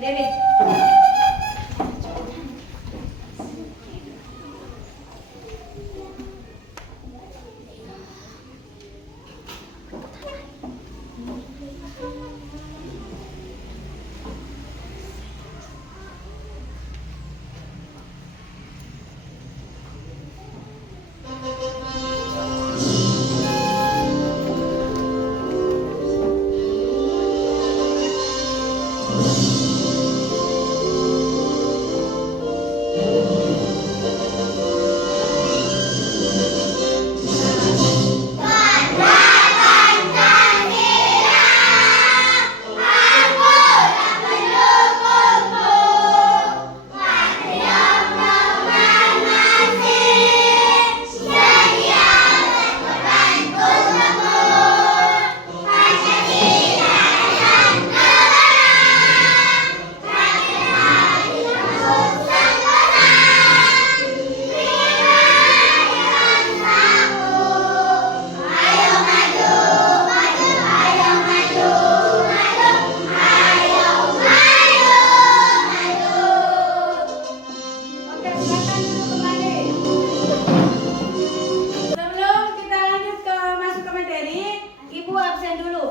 berdiri.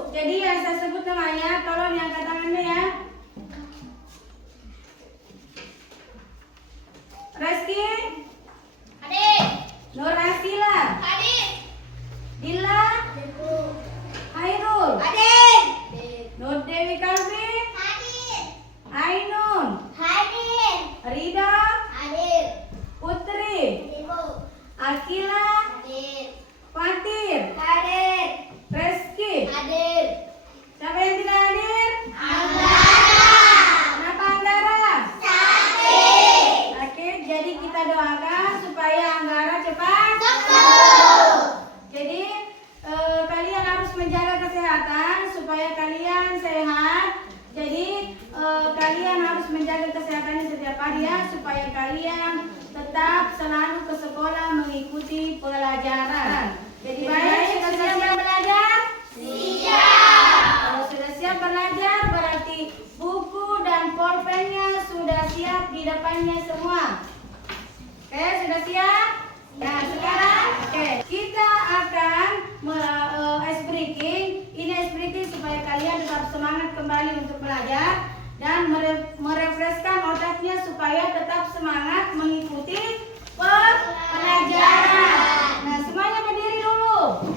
Jadi yang saya sebut namanya, tolong diangkat tangannya ya. Reski, Hadir. Nur Asila, Hadir. Dila, Hairul, Hadir. Nur Dewi Kalbi, Hadir. Ainun, Hadir. Rida, Hadir. Putri, Ibu. Akila, Hadir. Fatir, Hadir. Reski. Hadir. Siapa yang tidak hadir? Anggara. Kenapa Anggara? Sakit. Oke, jadi kita doakan supaya Anggara cepat Sembuh. Jadi kalian harus menjaga kesehatan supaya kalian sehat. Jadi kalian harus menjaga kesehatan setiap hari ya, supaya kalian tetap selalu ke sekolah mengikuti pelajaran. Jadi baik, sudah siap belajar? Siap. Kalau sudah siap belajar berarti buku dan pulpennya sudah siap di depannya semua. Oke, sudah siap? Nah, sekarang kita akan ice breaking. Ini ice breaking supaya kalian tetap semangat kembali untuk belajar dan merefreshkan otaknya supaya tetap semangat mengikuti pelajaran. Nah, semuanya berdiri dulu.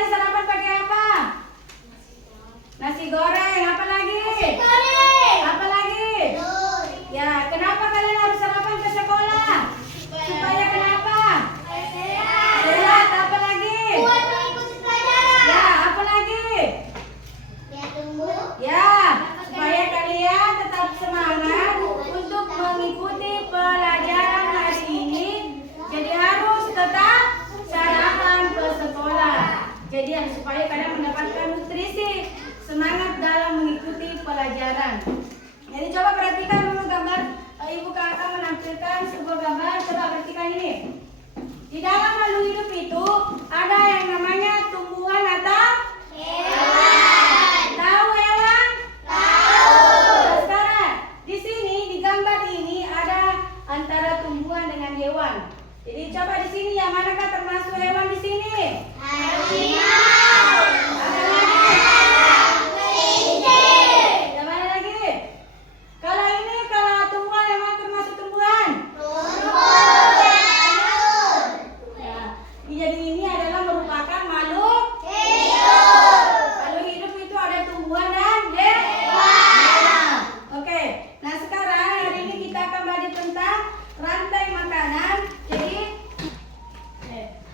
tadi sarapan pakai apa? Nasi goreng. Apa lagi? Apa lagi? Ya, kenapa kalian harus sarapan ke sekolah? Supaya kenapa? Sehat. Apa lagi? Ya, apa lagi? Ya, supaya kalian tetap semangat untuk mengikuti pelajaran hari ini. Jadi harus tetap sarapan ke sekolah. Jadi supaya kalian mendapatkan nutrisi, semangat dalam mengikuti pelajaran. Jadi coba perhatikan dulu gambar. Ibu kakak menampilkan sebuah gambar. Coba perhatikan ini. Di dalam makhluk hidup itu ada yang namanya tumbuhan atau tahu hewan? Nah, sekarang di sini di gambar ini ada antara tumbuhan dengan hewan. Jadi coba di sini yang manakah termasuk hewan di sini? Ada lagi? Yang mana lagi? Kalau ini kalau tumbuhan yang mana termasuk tumbuhan? Ya. Jadi ini adalah merupakan makhluk hidup itu ada tumbuhan dan hewan. Oke. Nah, sekarang hari ini kita akan belajar tentang rantai makanan.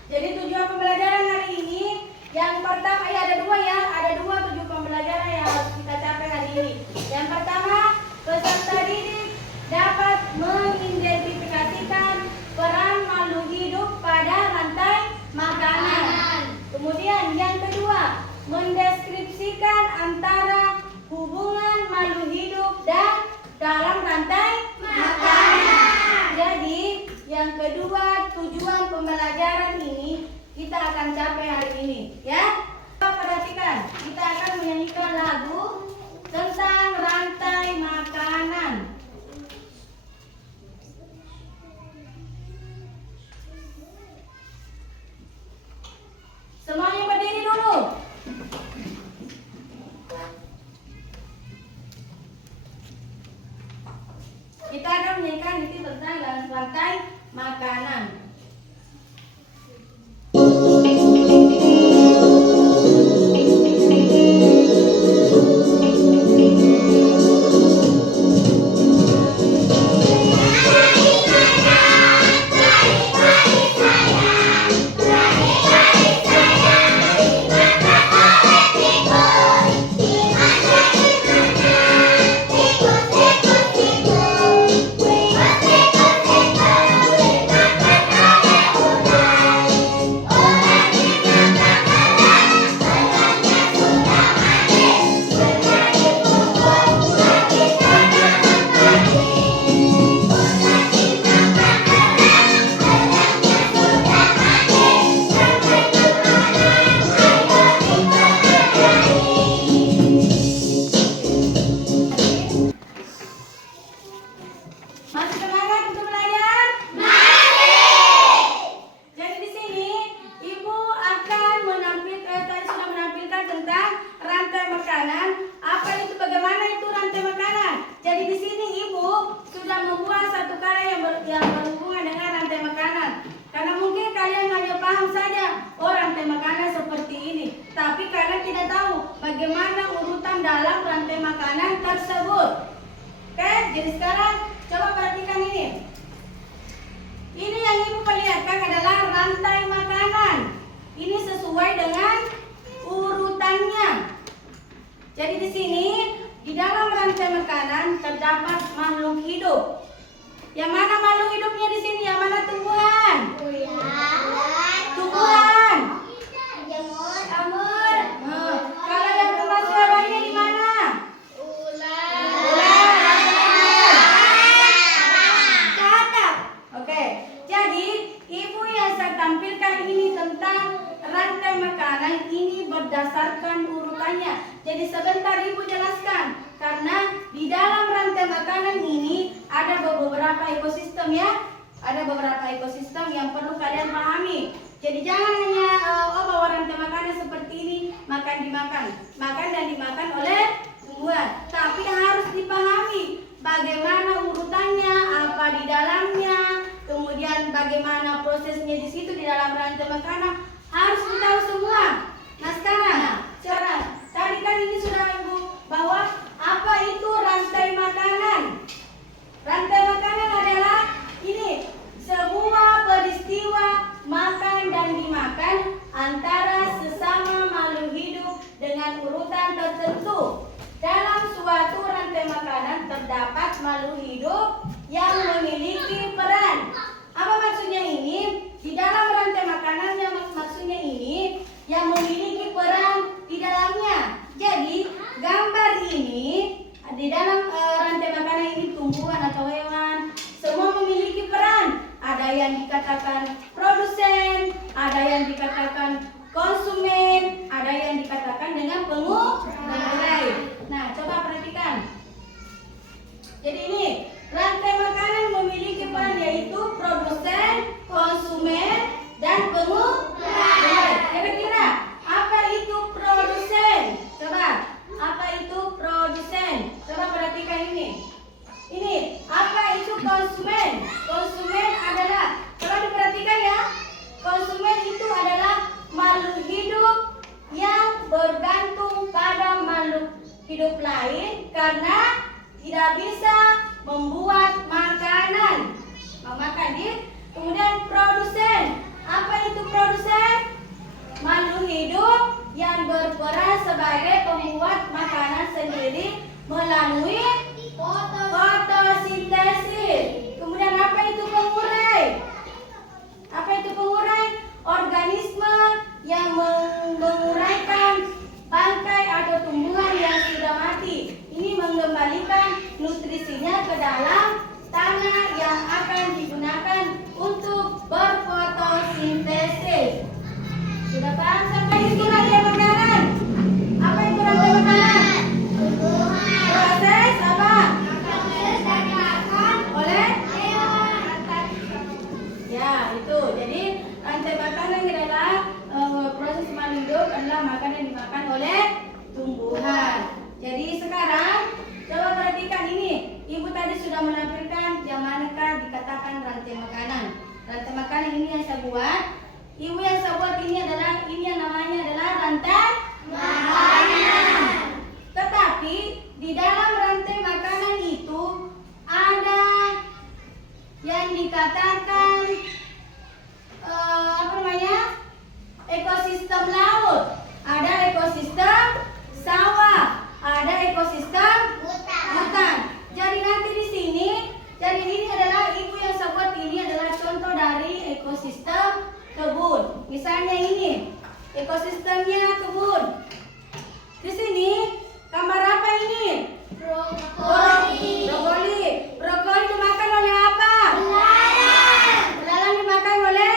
Jadi tujuan pembelajaran hari ini yang pertama ada dua tujuan pembelajaran yang harus kita capai hari ini. Yang pertama, peserta didik dapat mengidentifikasikan peran makhluk hidup pada rantai makanan. Kemudian yang kedua, mendeskripsikan antara hubungan makhluk hidup dan dalam rantai makanan. Jadi yang kedua tujuan pembelajaran ini kita akan capai hari ini, ya. Perhatikan, kita akan menyanyikan lagu tentang rantai makanan. Semuanya berdiri dulu. Kita akan menyanyikan ini tentang rantai makanan. Masih semangat untuk belajar? Jadi di sini Ibu akan sudah menampilkan tentang rantai makanan. Apa itu, bagaimana itu rantai makanan? Jadi di sini Ibu sudah membuat satu karya yang berhubungan dengan rantai makanan. Karena mungkin kalian hanya paham saja, oh rantai makanan seperti ini. Tapi kalian tidak tahu bagaimana urutan dalam rantai makanan tersebut. Oke, jadi sekarang coba perhatikan ini. Ini yang Ibu perlihatkan adalah rantai makanan. Ini sesuai dengan urutannya. Jadi di sini di dalam rantai makanan terdapat makhluk hidup. Yang mana makhluk hidupnya di sini? Yang mana tumbuhan? Tumbuhan. Kalau yang termasuk hewannya di mana? Oke, jadi Ibu yang saya tampilkan ini tentang rantai makanan ini berdasarkan urutannya. Jadi sebentar Ibu jelaskan, karena di dalam rantai makanan ini ada beberapa ekosistem, ya. Ada beberapa ekosistem yang perlu kalian pahami. Jadi jangan hanya bahwa rantai makanan seperti ini, makan dan dimakan oleh tumbuhan. Tapi harus dipahami bagaimana urutannya, apa di dalamnya, kemudian bagaimana prosesnya di situ di dalam rantai makanan, harus ditahu semua. Nah sekarang, tadi kan ini sudah Ibu bahwa apa itu rantai makanan. Rantai makanan adalah ini sebuah peristiwa makan dan dimakan antara sesama makhluk hidup dengan urutan tertentu. Dalam suatu rantai makanan terdapat makhluk hidup yang memiliki peran. Apa maksudnya ini? Di dalam rantai makanan yang maksudnya ini yang memiliki peran di dalamnya. Jadi gambar ini di dalam rantai makanan ini tumbuhan atau hewan semua memiliki peran. Ada yang dikatakan produsen, ada yang dikatakan konsumen, ada yang dikatakan dengan pengurai. Nah, coba perhatikan. Jadi ini rantai makanan memiliki peran yaitu produsen, konsumen, dan pengurai. Kira-kira apa itu produsen? Coba, apa itu produsen? Coba perhatikan ini. Ini, apa itu konsumen? Konsumen adalah, kalau diperhatikan ya, konsumen itu adalah makhluk hidup yang bergantung pada makhluk hidup lain karena tidak bisa membuat makanan. Kemudian produsen. Apa itu produsen? Makhluk hidup yang berperan sebagai pembuat makanan sendiri melalui fotosintesis. Kemudian apa itu pengurai? Apa itu pengurai? Organisme yang menguraikan bangkai atau tumbuhan yang sudah mati. Ini mengembalikan nutrisinya ke dalam tanah yang akan digunakan untuk berfotosintesis. Sudah paham sampai itu rantai makanan? Apa itu rantai makanan? Proses apa? Oleh? Ya, itu. Jadi rantai makanan adalah proses makhluk hidup adalah makanan yang dimakan oleh tumbuhan. Jadi sekarang coba perhatikan ini. Ibu tadi sudah menampilkan yang manakah dikatakan rantai makanan. Rantai makanan ini yang saya buat. Ibu yang saya buat ini yang namanya adalah rantai makanan. Tetapi di dalam rantai makanan itu ada yang dikatakan ekosistem laut, ada ekosistem sawah, ada ekosistem hutan. Jadi nanti di sini, jadi ini adalah ibu yang saya buat ini adalah contoh dari ekosistem kebun. Misalnya ini ekosistemnya kebun. Di sini gambar apa ini? Brokoli. Brokoli dimakan oleh apa? Belalang dimakan oleh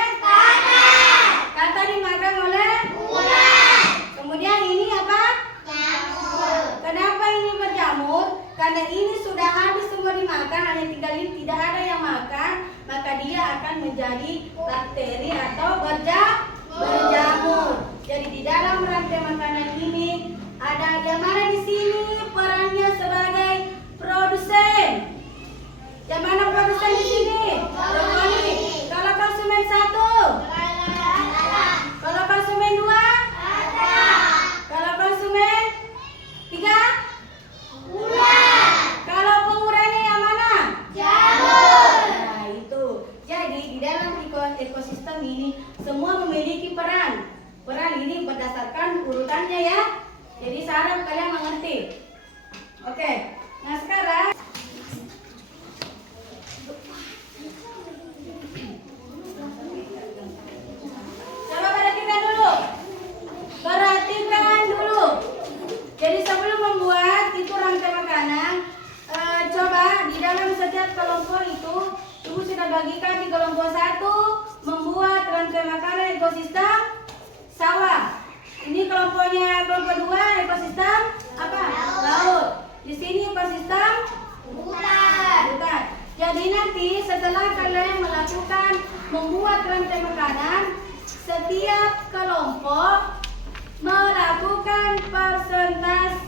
kata dimakan oleh ulat. Kemudian ini apa? Jamur. Kenapa ini berjamur? Karena ini sudah habis semua dimakan, hanya tinggal ini tidak ada yang makan, maka dia akan menjadi bakteri atau berjamur. Jadi di dalam rantai makanan ini ada yang mana di sini perannya sebagai produsen. Yang mana produsen di sini? Brokoli. Kalau konsumen satu? Kalau konsumen dua? Kalau konsumen tiga? Kalau pengurainya yang mana? Jamur. Nah itu. Jadi di dalam ekosistem ini semua memiliki peran. Peran ini berdasarkan urutannya ya. Jadi saya harap kalian mengerti. Oke. Nah sekarang coba perhatikan dulu. Jadi sebelum membuat itu rantai makanan, coba di dalam setiap kelompok itu ibu sudah bagikan di kelompok 1 membuat rantai makanan ekosistem sawah. Ini kelompok 2 ekosistem apa? Laut. Di sini ekosistem hutan. Jadi nanti setelah kalian melakukan membuat rantai makanan, setiap kelompok melakukan persentase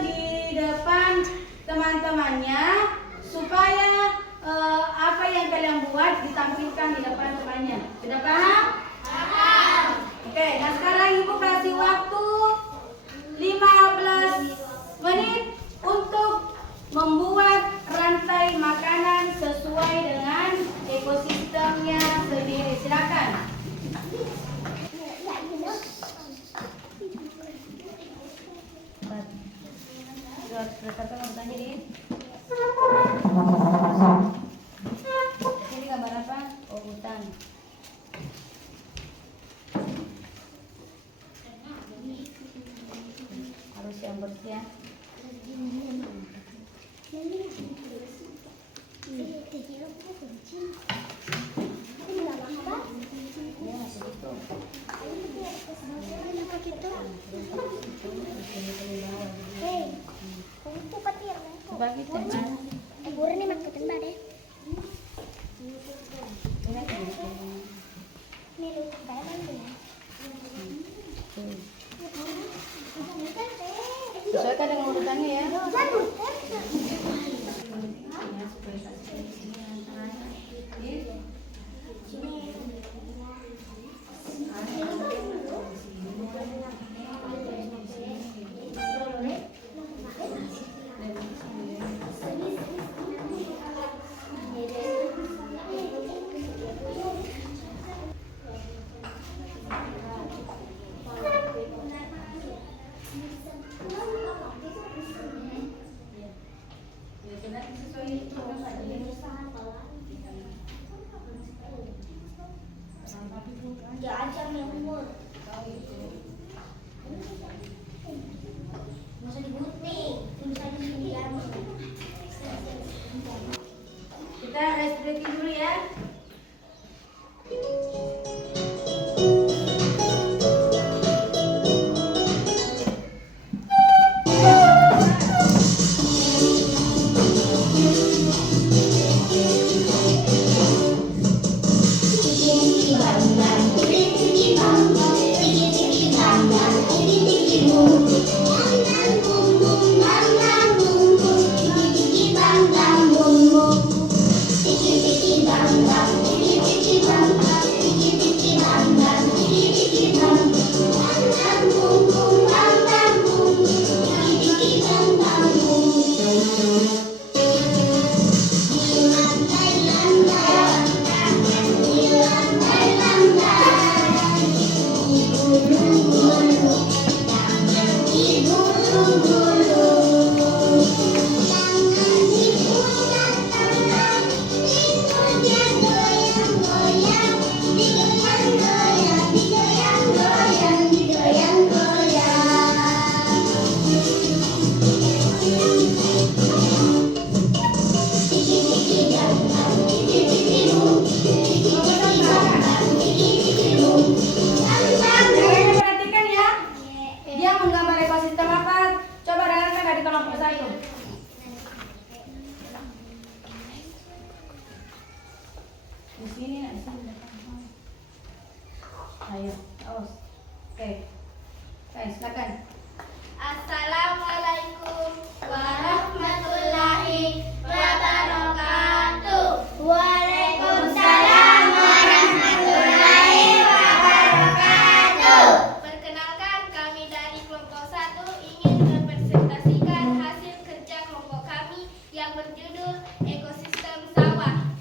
di depan teman-temannya supaya apa yang kalian buat ditampilkan di depan temannya. Sudah paham? Oke, nah sekarang ibu kasih ya. Coba kita Ini maksudnya mbak deh. Ini lupa banget ya. sesuaikan dengan urutannya ya. Kita ice breaking dulu ya. Perhatikan ya. Dia menggambar ekosistem apa? Coba dengarkan dari kelompok 1. Di sini, di sini. Ayo, awas. Oke. Baik, silakan. Assalamualaikum warahmatullahi wabarakatuh. Waalaikumsalam warahmatullahi wabarakatuh. Perkenalkan, kami dari kelompok 1 ingin mempresentasikan hasil kerja kelompok kami yang berjudul Ekosistem Sawah.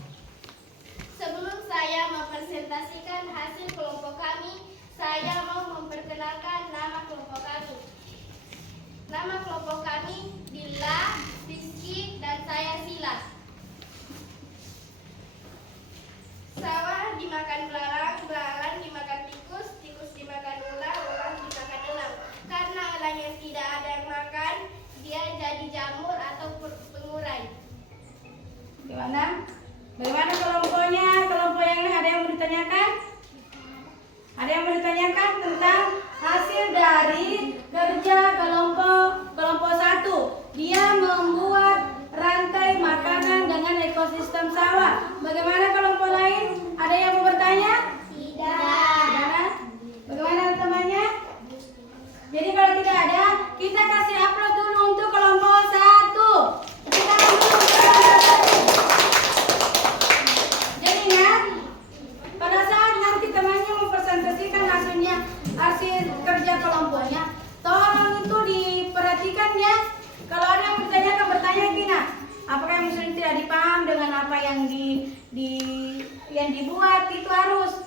Sebelum saya mempresentasikan hasil kelompok kami, saya mau memperkenalkan nama kelompok kami. Nama kelompok kami Dila, Rizky, dan saya Silas. Sawah dimakan belalang, belalang dimakan tikus, tikus dimakan ular, ular dimakan elang. Karena elang yang tidak ada yang makan, dia jadi jamur atau pengurai. Gimana? Bagaimana kelompoknya? Kelompok yang ini ada yang mau ditanyakan? Ada yang mau ditanyakan tentang hasil dari kerja kelompok 1. Dia membuat rantai makanan dengan ekosistem sawah. Bagaimana kelompok lain? Ada yang mau bertanya? Tidak. Bagaimana temannya? Jadi kalau tidak ada, kita kasih upload dulu untuk kelompok 1. Kita dulu. Jadi ingat, pada saat nanti temannya mempresentasikan hasil kerja kelompoknya, tolong itu diperhatikan ya. Kalau ada yang bertanya, bertanya Kina, apakah yang mungkin tidak dipaham dengan apa yang yang dibuat, itu harus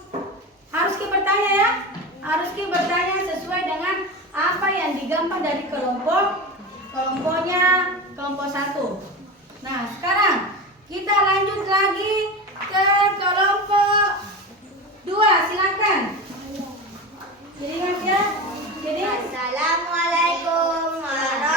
kita bertanya ya. Harus kita bertanya sesuai dengan apa yang digambar dari kelompoknya kelompok 1. Nah, sekarang kita lanjut lagi ke kelompok 2. Silakan. Jadi ingat ya. Jadi Assalamualaikum warahmatullahi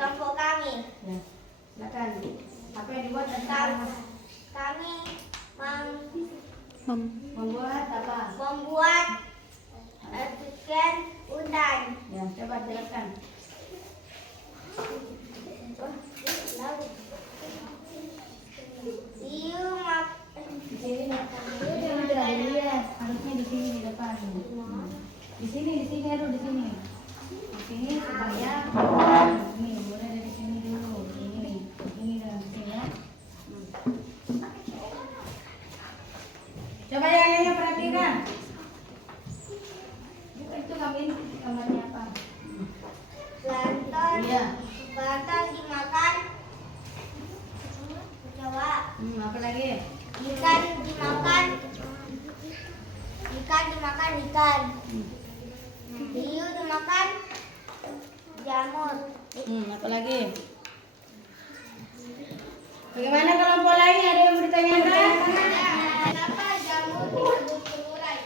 kelompok kami. Ya, silakan. Apa yang dibuat tentang Kami membuat apa? membuat sekian undan. Ya, coba jelaskan. Hiu mak Di sini tidak dilihat, harusnya di sini di depan. Di sini aduh di sini. Di sini supaya ini mulai dari sini dulu. Ini dan sini ya. Coba yang perhatikan. Itu gambarnya apa? Planton. Iya. Planton dimakan. Coba. Apa lagi? Ikan dimakan. Ikan dimakan ikan. Hiu dimakan jamur. Apa lagi? Bagaimana kelompok lain? Ada yang mau ditanyakan? Kenapa jamur disebut pengurai?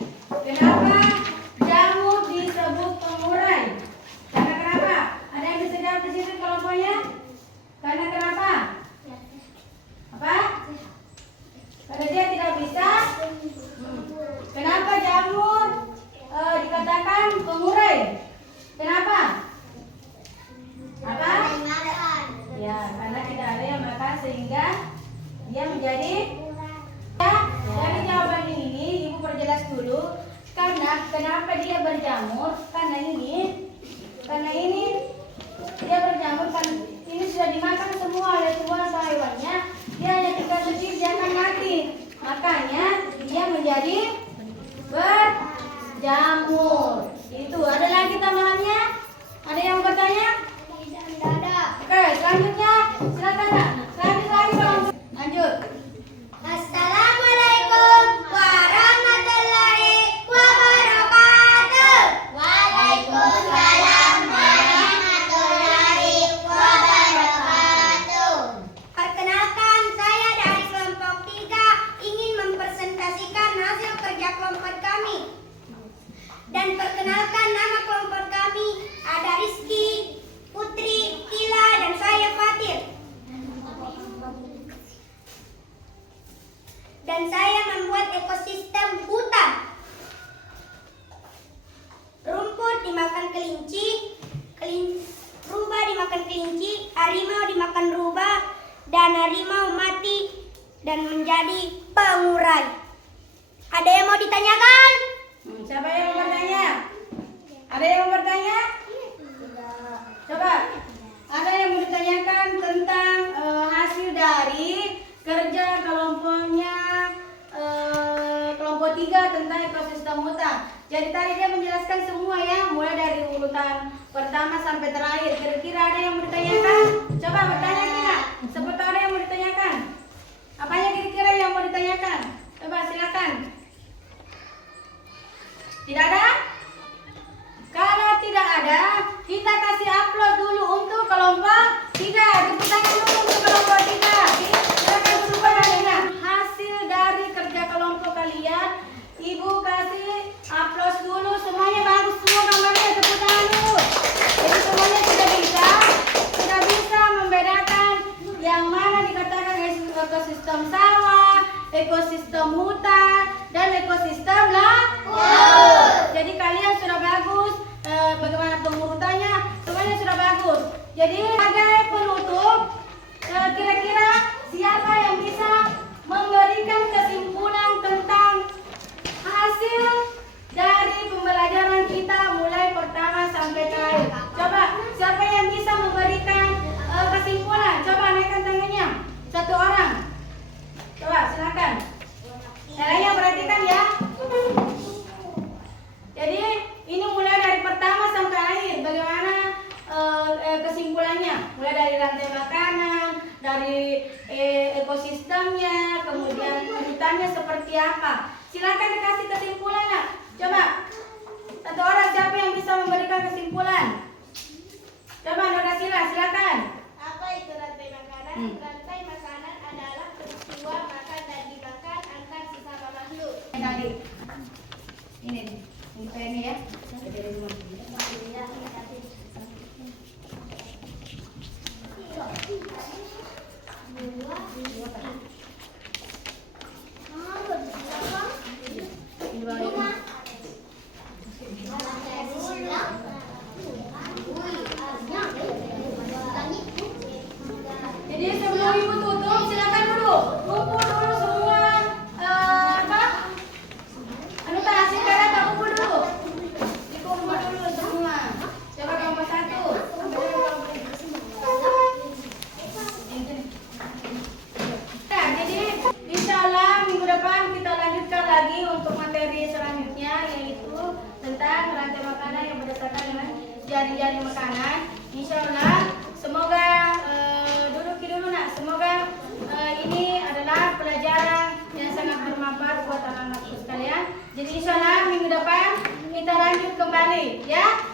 Kenapa jamur disebut pengurai? Karena kenapa? Ada yang bisa jawab di sini kelompoknya? Karena kenapa? Apa? Karena dia tidak bisa. Kenapa jamur dikatakan pengurai? Kenapa? Apa? Ya, karena tidak ada yang makan sehingga dia menjadi. Ya, dari jawaban ini Ibu perjelas dulu. Karena kenapa dia berjamur? Karena ini dia berjamur kan ini sudah dimakan semua oleh semua hewannya. Dia hanya tinggal sedikit dia akan mati. Makanya dia menjadi berjamur. Itu ada lagi tambahannya? Ada yang bertanya? Tidak ada. Oke, selanjutnya silakan Kak. Lanjut lagi dong. Lanjut. Assalamualaikum warahmatullahi wabarakatuh. Waalaikumsalam warahmatullahi wabarakatuh. Perkenalkan, saya dari kelompok 3 ingin mempresentasikan hasil kerja kelompok kami. Dan perkenalkan, nama kelompok kami ada Rizky, Putri, Kila, dan saya Fatir. Dan saya membuat ekosistem hutan. Rumput dimakan kelinci, rubah dimakan kelinci, harimau dimakan rubah, dan harimau mati dan menjadi pengurai. Ada yang mau ditanyakan? Siapa yang mau bertanya? Ada yang mau bertanya? Coba. Ada yang mau ditanyakan tentang hasil dari kerja kelompoknya kelompok 3 tentang ekosistem hutan. Jadi tadi dia menjelaskan semua ya, mulai dari urutan pertama sampai terakhir. Kira-kira ada yang mau ditanyakan? Coba bertanya kita. Seperti ada yang mau ditanyakan. Apanya kira-kira yang mau ditanyakan? Coba silakan. Tidak ada? Kalau tidak ada, kita kasih upload dulu untuk kelompok 3. Tepuk tangan dulu untuk kelompok 3. Silakan semua dengar hasil dari kerja kelompok kalian. Ibu kasih upload dulu, semuanya bagus semua gambarnya. Tepuk tangan dulu. Jadi semuanya sudah bisa membedakan yang mana dikatakan ekosistem sawah, ekosistem hutan, dan ekosistem laut. Jadi kalian sudah bagus. Bagaimana pengurutannya? Semuanya sudah bagus. Jadi sebagai penutup, kira-kira siapa yang bisa memberikan kesimpulan tentang hasil dari pembelajaran kita mulai pertama sampai terakhir? Coba, siapa yang bisa memberikan kesimpulan? Coba naikkan tangannya. Satu orang. Coba, silakan. Caranya perhatikan ya. Jadi ini mulai dari pertama sampai akhir. Bagaimana kesimpulannya? Mulai dari rantai makanan, dari ekosistemnya, kemudian hutannya seperti apa. Silakan dikasih kesimpulan nak. Coba satu orang siapa yang bisa memberikan kesimpulan? Coba Nora Sila, silakan. Apa itu rantai makanan? Rantai makanan adalah peristiwa makan dan dimakan antar sesama makhluk. Tadi ini ya. jari-jari makanan. Insyaallah semoga duduk dulu nak. Semoga ini adalah pelajaran yang sangat bermanfaat buat anak-anakku sekalian. Jadi insyaallah minggu depan kita lanjut kembali ya.